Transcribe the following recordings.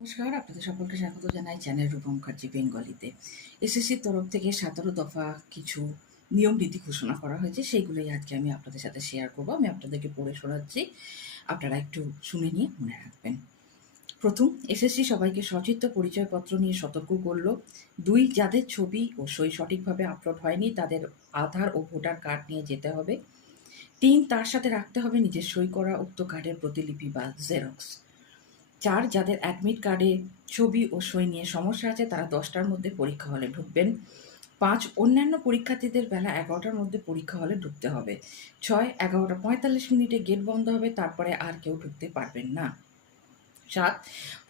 নমস্কার, আপনাদের সকলকে স্বাগত জানাই চ্যানেল রূপম মুখার্জি বেঙ্গলিতে। এসএসসির তরফ থেকে 17 দফা কিছু নিয়ম নীতি ঘোষণা করা হয়েছে, সেইগুলোই আজকে আমি আপনাদের সাথে শেয়ার করবো। আমি আপনাদেরকে পড়ে শোনাচ্ছি, আপনারা একটু শুনে নিয়ে মনে রাখবেন। প্রথম, এসএসসি সবাইকে সচিত্র পরিচয়পত্র নিয়ে সতর্ক করলো। 2, যাদের ছবি ও সই সঠিকভাবে আপলোড হয়নি তাদের আধার ও ভোটার কার্ড নিয়ে যেতে হবে। 3, তার সাথে রাখতে হবে নিজের সই করা উক্ত কার্ডের প্রতিলিপি বা জেরক্স। 4, যাদের অ্যাডমিট কার্ডে ছবি ও সই নিয়ে সমস্যা আছে তারা 10টার মধ্যে পরীক্ষা হলে ঢুকবেন। 5, অন্যান্য পরীক্ষার্থীদের বেলা 11টার মধ্যে পরীক্ষা হলে ঢুকতে হবে। 6, 11:45 গেট বন্ধ হবে, তারপরে আর কেউ ঢুকতে পারবেন না। 7,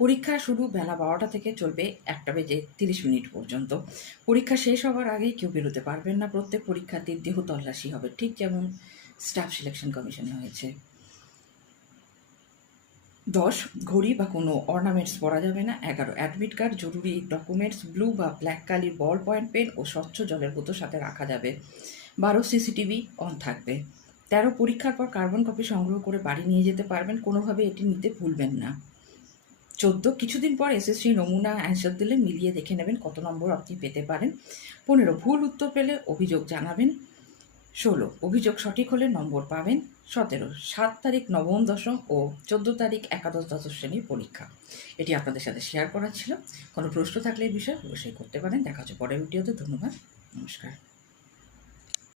পরীক্ষা শুরু বেলা 12টা থেকে চলবে 1:30 পর্যন্ত। পরীক্ষা শেষ হওয়ার আগে কেউ বেরোতে পারবেন না। প্রত্যেক পরীক্ষার্থীর দেহ তল্লাশি হবে, ঠিক যেমন স্টাফ সিলেকশন কমিশনে হয়েছে। 10, ঘড়ি বা কোনো অর্নামেন্টস পরা যাবে না। 11, অ্যাডমিট কার্ড, জরুরি ডকুমেন্টস, ব্লু বা ব্ল্যাক কালির বল পয়েন্ট পেন ও স্বচ্ছ জলের বোতল সাথে রাখা যাবে। 12, সিসিটিভি অন থাকবে। 13, পরীক্ষার পর কার্বন কপি সংগ্রহ করে বাড়ি নিয়ে যেতে পারবেন, কোনোভাবে এটি নিতে ভুলবেন না। 14, কিছুদিন পর এসএসসি নমুনা অ্যান্সার দিলে মিলিয়ে দেখে নেবেন কত নম্বর আপনি পেতে পারেন। 15, ভুল উত্তর পেলে অভিযোগ জানাবেন। 16, অভিযোগ সঠিক হলে নম্বর পাবেন। 17, 7 তারিখ নবম দশম ও 14 তারিখ একাদশ দ্বাদশ শ্রেণীর পরীক্ষা। এটি আপনাদের সাথে শেয়ার করার ছিল। কোনো প্রশ্ন থাকলে এই বিষয়ে অবশ্যই করতে পারেন। দেখা হচ্ছে পরের ভিডিওতে। ধন্যবাদ, নমস্কার।